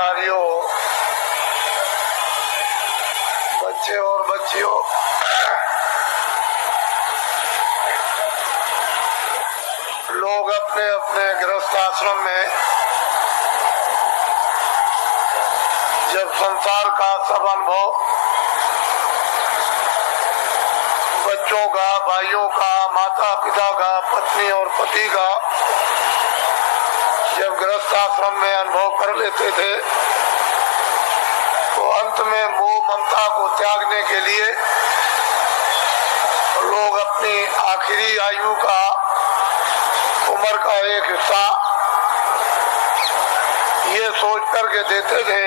नारियों, बच्चे और बच्चियों, लोग अपने अपने गृहस्थ आश्रम में जब संसार का सब अनुभव बच्चों का, भाइयों का, माता पिता का, पत्नी और पति का जब गृहस्थ आश्रम में अनुभव कर लेते थे तो अंत में मोह ममता को त्यागने के लिए लोग अपनी आखिरी आयु का, उम्र का एक हिस्सा ये सोच करके देते थे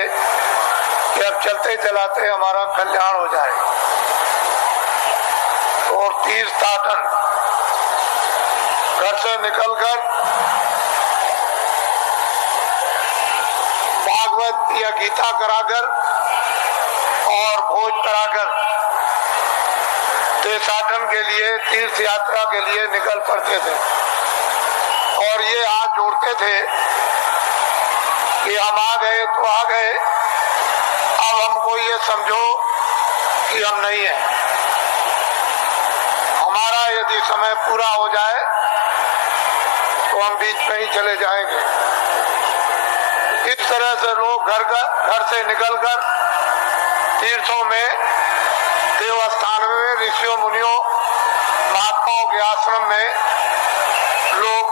कि अब चलते चलाते हमारा कल्याण हो जाए। और तीर्थाटन घर से निकलकर भागवत या गीता कराकर और भोज कराकर तीर्थाटन के लिए, तीर्थ यात्रा के लिए निकल पड़ते थे और ये हाथ जोड़ते थे कि हम आ गए तो आ गए, अब हमको ये समझो कि हम नहीं है। हमारा यदि समय पूरा हो जाए तो हम बीच में ही चले जाएंगे। इस तरह से लोग घर से निकलकर तीर्थों में, देवस्थान में, ऋषियों मुनियों महात्माओं के आश्रम में लोग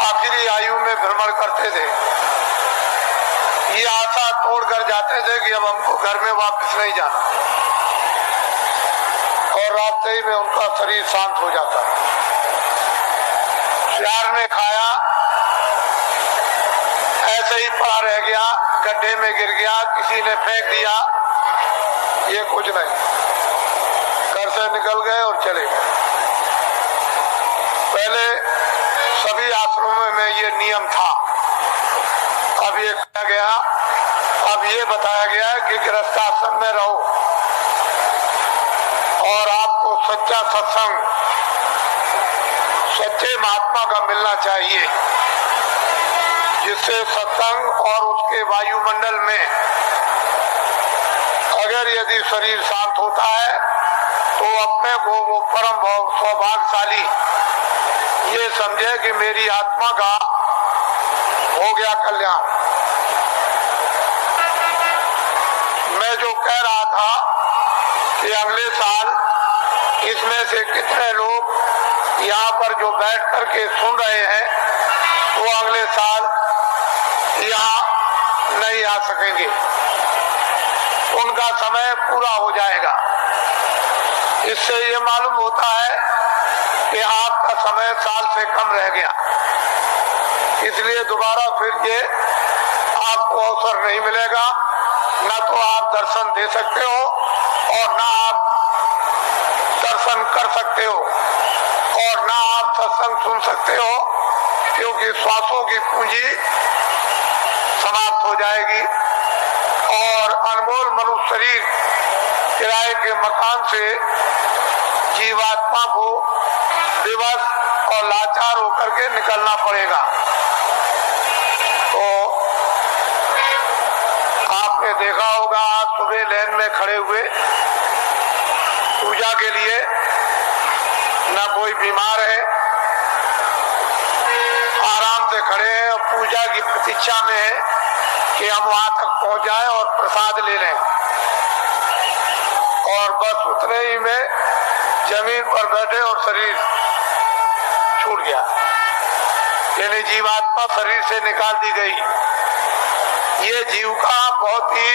आखिरी आयु में भ्रमण करते थे। ये आशा तोड़कर जाते थे कि अब हमको घर में वापस नहीं जाना, और रास्ते ही में उनका शरीर शांत हो जाता। प्यार ने खाया, ऐसे ही पड़ा रह गया, गड्ढे में गिर गया, किसी ने फेंक दिया, ये कुछ नहीं, घर से निकल गए और चले गए। पहले सभी आश्रमों में ये नियम था, अब ये कहा गया, अब ये बताया गया है कि गृहस्थ आश्रम में रहो और आपको सच्चा सत्संग, सच्चे महात्मा का मिलना चाहिए, जिससे सत्संग और उसके वायुमंडल में अगर यदि शरीर शांत होता है तो अपने को वो परम सौभाग्यशाली ये समझे कि मेरी आत्मा का हो गया कल्याण। मैं जो कह रहा था कि अगले साल इसमें से कितने लोग यहाँ पर जो बैठ करके सुन रहे हैं वो अगले साल यहाँ नहीं आ सकेंगे, उनका समय पूरा हो जाएगा। इससे ये मालूम होता है कि आपका समय साल से कम रह गया, इसलिए दोबारा फिर ये आपको अवसर नहीं मिलेगा, न तो आप दर्शन दे सकते हो और न आप दर्शन कर सकते हो और न आप सत्संग सुन सकते हो, क्योंकि श्वासों की पूंजी समाप्त हो जाएगी और अनमोल मनुष्य शरीर किराए के मकान से जीवात्मा को विवश और लाचार होकर के निकलना पड़ेगा। तो आपने देखा होगा, आज सुबह लाइन में खड़े हुए पूजा के लिए, न कोई बीमार है, आराम से खड़े हैं और पूजा की प्रतीक्षा में है कि हम वहां तक पहुंच जाएं और प्रसाद ले लें, और बस उतने ही में जमीन पर बैठे और शरीर छूट गया, यानी जीवात्मा शरीर से निकाल दी गई। ये जीव का बहुत ही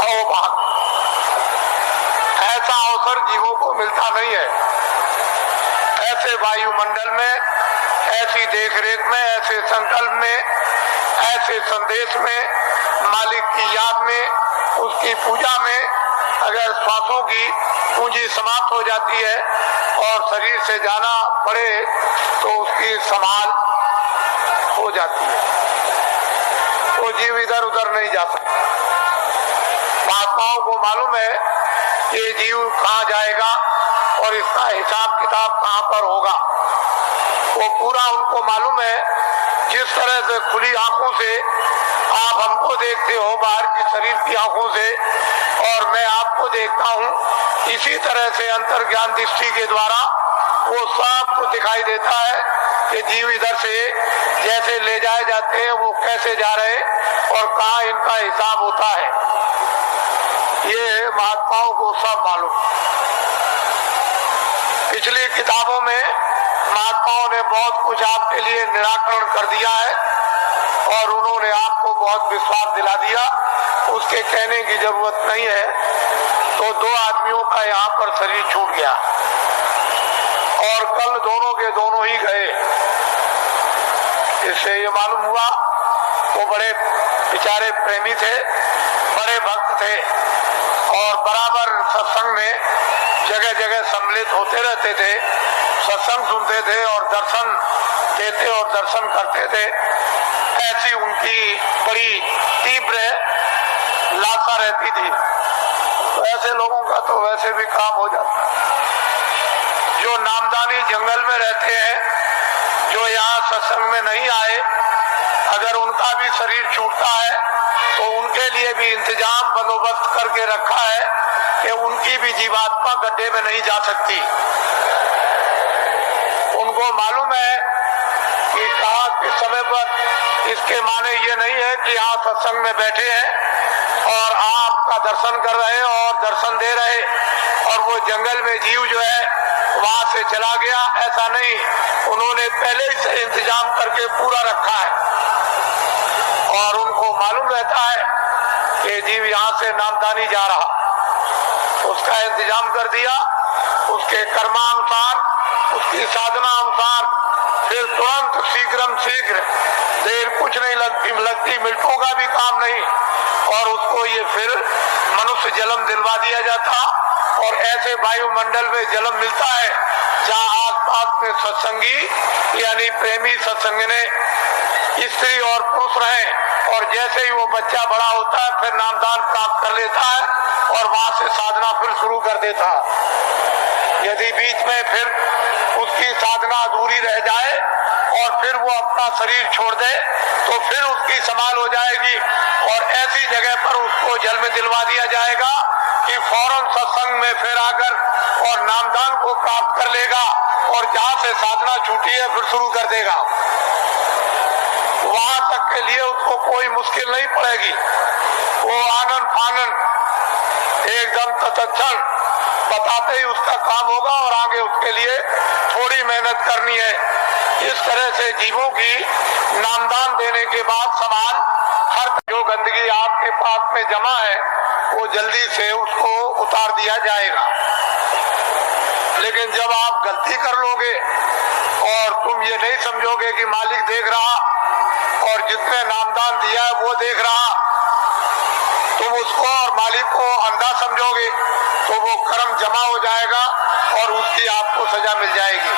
अहोभाग्य, ऐसा अवसर जीवों को मिलता नहीं है। ऐसे वायुमंडल में, ऐसी देखरेख में, ऐसे संकल्प में, ऐसे संदेश में, मालिक की याद में, उसकी पूजा में अगर श्वासों की पूंजी समाप्त हो जाती है और शरीर से जाना पड़े तो उसकी संभाल हो जाती है, वो जीव इधर उधर नहीं जा सकता। महात्माओं को मालूम है ये जीव कहाँ जाएगा और इसका हिसाब किताब कहाँ पर होगा, वो पूरा उनको मालूम है। जिस तरह से खुली आंखों से आप हमको देखते हो बाहर की शरीर की आंखों से और मैं आपको देखता हूँ, इसी तरह से अंतर ज्ञान दृष्टि के द्वारा वो सब कुछ दिखाई देता है कि जीव इधर से जैसे ले जाए जाते हैं वो कैसे जा रहे और कहाँ इनका हिसाब होता है, ये महात्माओं को सब मालूम। पिछली किताबों में महात्माओं ने बहुत कुछ आपके लिए निराकरण कर दिया है और उन्होंने आपको बहुत विश्वास दिला दिया, उसके कहने की जरूरत नहीं है। तो दो आदमियों का यहाँ पर शरीर छूट गया और कल दोनों के दोनों ही गए। इससे ये मालूम हुआ वो बड़े बेचारे प्रेमी थे, बड़े भक्त थे और बराबर सत्संग में जगह जगह सम्मिलित होते रहते थे, सत्संग सुनते थे और दर्शन देते और दर्शन करते थे। ऐसी उनकी बड़ी तीव्र लालसा रहती थी। तो ऐसे लोगों का तो वैसे भी काम हो जाता है। जो नामदानी जंगल में रहते हैं, जो यहाँ सत्संग में नहीं आए, अगर उनका भी शरीर छूटता है तो उनके लिए भी इंतजाम बंदोबस्त करके रखा है कि उनकी भी जीवात्मा गड्ढे में नहीं जा सकती। उनको मालूम है कि कहाँ किस समय पर, इसके माने ये नहीं है कि आप सत्संग में बैठे हैं और आपका दर्शन कर रहे और दर्शन दे रहे और वो जंगल में जीव जो है वहां से चला गया, ऐसा नहीं। उन्होंने पहले से इंतजाम करके पूरा रखा है और उनको मालूम रहता है कि जीव यहाँ से नामदानी जा रहा, उसका इंतजाम कर दिया, उसके कर्मानुसार, उसकी साधना अनुसार, फिर तुरंत शीघ्र देर कुछ नहीं लगती, मिनटों का भी काम नहीं, और उसको ये फिर मनुष्य जन्म दिलवा दिया जाता और ऐसे वायुमंडल में जन्म मिलता है जहाँ आसपास में सत्संगी यानी प्रेमी सत्संगने स्त्री और पुरुष रहे, और जैसे ही वो बच्चा बड़ा होता है फिर नामदान प्राप्त कर लेता है और वहां से साधना फिर शुरू कर देता है। यदि बीच में फिर उसकी साधना अधूरी रह जाए और फिर वो अपना शरीर छोड़ दे तो फिर उसकी संभाल हो जाएगी और ऐसी जगह पर उसको जन्म दिलवा दिया जाएगा कि फौरन सत्संग में फिर आकर और नामदान को प्राप्त कर लेगा और जहाँ से साधना छूटी है फिर शुरू कर देगा। वहां तक के लिए उसको कोई मुश्किल नहीं पड़ेगी। वो आनंद फानन एकदम तत्क्षण बताते ही उसका काम होगा और आगे उसके लिए थोड़ी मेहनत करनी है। इस तरह से जीवों की नामदान देने के बाद समान हर जो गंदगी आपके पास में जमा है वो जल्दी से उसको उतार दिया जाएगा। लेकिन जब आप गलती कर लोगे और तुम ये नहीं समझोगे कि मालिक देख रहा और जितने नामदान दिया है वो देख रहा, तुम उसको और मालिक को अंधा समझोगे तो वो कर्म जमा हो जाएगा और उसकी आपको सजा मिल जाएगी।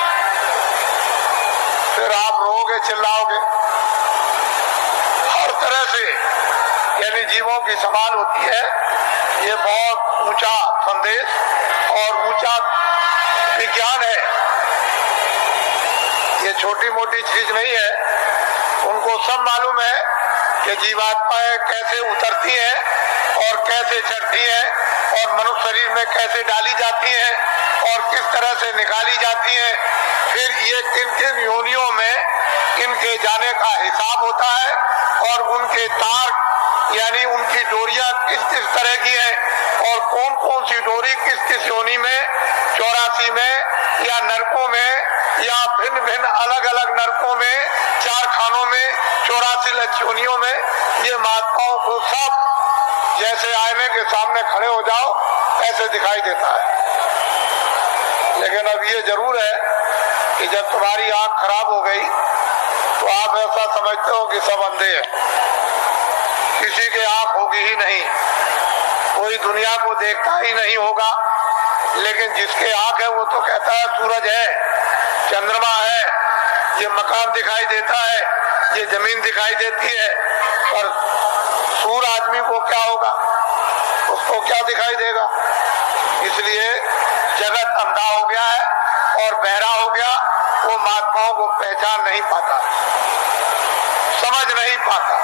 फिर आप रोओगे, चिल्लाओगे। हर तरह से यानी जीवों की समान होती है। ये बहुत ऊंचा संदेश और ऊंचा विज्ञान है। ये छोटी मोटी चीज नहीं है। उनको सब मालूम है कि जीवात्माएं कैसे उतरती हैं और कैसे चढ़ती हैं और मनुष्य शरीर में कैसे डाली जाती हैं और किस तरह से निकाली जाती हैं। फिर ये किन किन योनियों में इनके जाने का हिसाब होता है और उनके तार यानी उनकी डोरियां किस किस तरह की है और कौन कौन सी डोरी किस किस योनि में, 84 में या नरकों में या भिन्न भिन्न अलग अलग नरकों में, 4 खानों में, 84 लक्षणियों में, ये महात्माओं को सब जैसे आईने के सामने खड़े हो जाओ ऐसे दिखाई देता है। लेकिन अब ये जरूर है कि जब तुम्हारी आंख खराब हो गई तो आप ऐसा समझते हो कि सब अंधे हैं, किसी के आंख होगी ही नहीं, कोई दुनिया को देखता ही नहीं होगा। लेकिन जिसके आंख है वो तो कहता है सूरज है, चंद्रमा है, ये मकान दिखाई देता है, ये जमीन दिखाई देती है। और सूर आदमी को क्या होगा, उसको क्या दिखाई देगा। इसलिए जगत अंधा हो गया है और बहरा हो गया। वो महात्माओं को पहचान नहीं पाता, समझ नहीं पाता।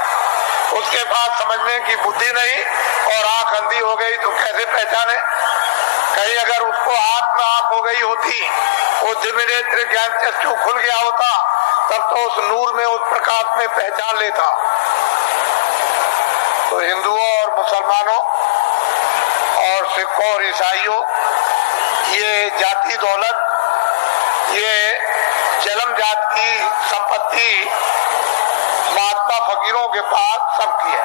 उसके पास समझने की बुद्धि नहीं और आंख अंधी हो गई तो कैसे पहचाने? कहीं अगर उसको आंख में आंख हो गई होती, वो दिव्य नेत्र ज्ञान चक्षु खुल गया होता, तब तो उस नूर में, उस प्रकाश में पहचान लेता। तो हिंदुओं और मुसलमानों और सिखों और ईसाइयों, ये जाति दौलत, ये जन्म जात की संपत्ति महात्मा फकीरों के पास सबकी है।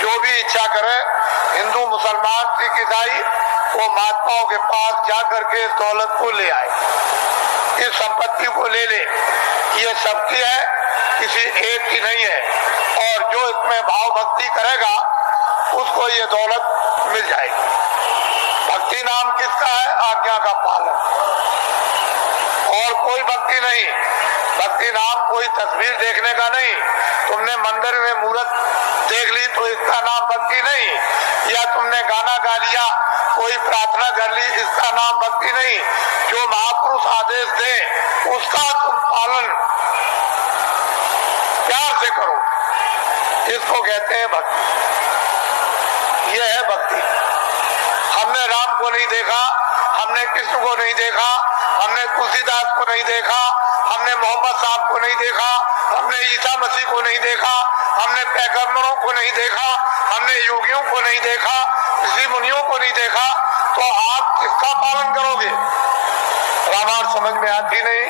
जो भी इच्छा करे, हिंदू मुसलमान सिख ईसाई, वो महात्माओं के पास जाकर के इस दौलत को ले आए, इस संपत्ति को ले ले। ये सबकी है, किसी एक की नहीं है। और जो इसमें भाव भक्ति करेगा उसको ये दौलत मिल जाएगी। भक्ति नाम किसका है? आज्ञा का पालन, और कोई भक्ति नहीं। भक्ति नाम कोई तस्वीर देखने का नहीं। तुमने मंदिर में मूर्त देख ली तो इसका नाम भक्ति नहीं, या तुमने गाना गा लिया, कोई प्रार्थना कर ली, इसका नाम भक्ति नहीं। जो महापुरुष आदेश दे उसका तुम पालन प्यार से करो, इसको कहते हैं भक्ति। ये है भक्ति। हमने राम को नहीं देखा, हमने कृष्ण को नहीं देखा, हमने तुलसीदास को नहीं देखा, हमने मोहम्मद साहब को नहीं देखा, हमने ईसा मसीह को नहीं देखा, हमने पैगंबरों को नहीं देखा, हमने योगियों को नहीं देखा, ऋषि मुनियों को नहीं देखा, तो आप किसका पालन करोगे? रामायण समझ में आती नहीं,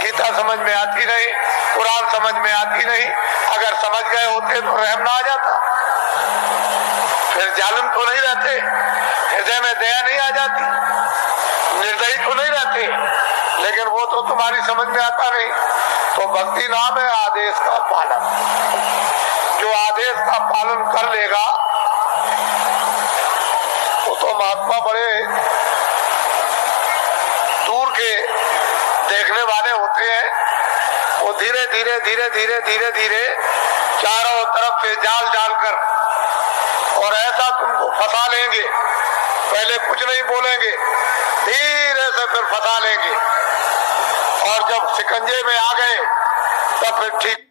गीता समझ में आती नहीं, कुरान समझ में आती नहीं। अगर समझ गए होते तो रहम ना आ जाता, फिर जालिम तो नहीं रहते, हृदय में दया नहीं आ जाती, निर्दयी तो नहीं रहते। लेकिन वो तो तुम्हारी समझ में आता नहीं। तो भक्ति नाम है आदेश का पालन। जो आदेश का पालन कर लेगा वो तो महात्मा बड़े दूर के देखने वाले होते हैं। वो धीरे धीरे धीरे धीरे धीरे धीरे चारों तरफ से जाल डालकर और ऐसा तुमको फंसा लेंगे, पहले कुछ नहीं बोलेंगे, धीरे से फिर फंसा लेंगे, और जब शिकंजे में आ गए तब फिर ठीक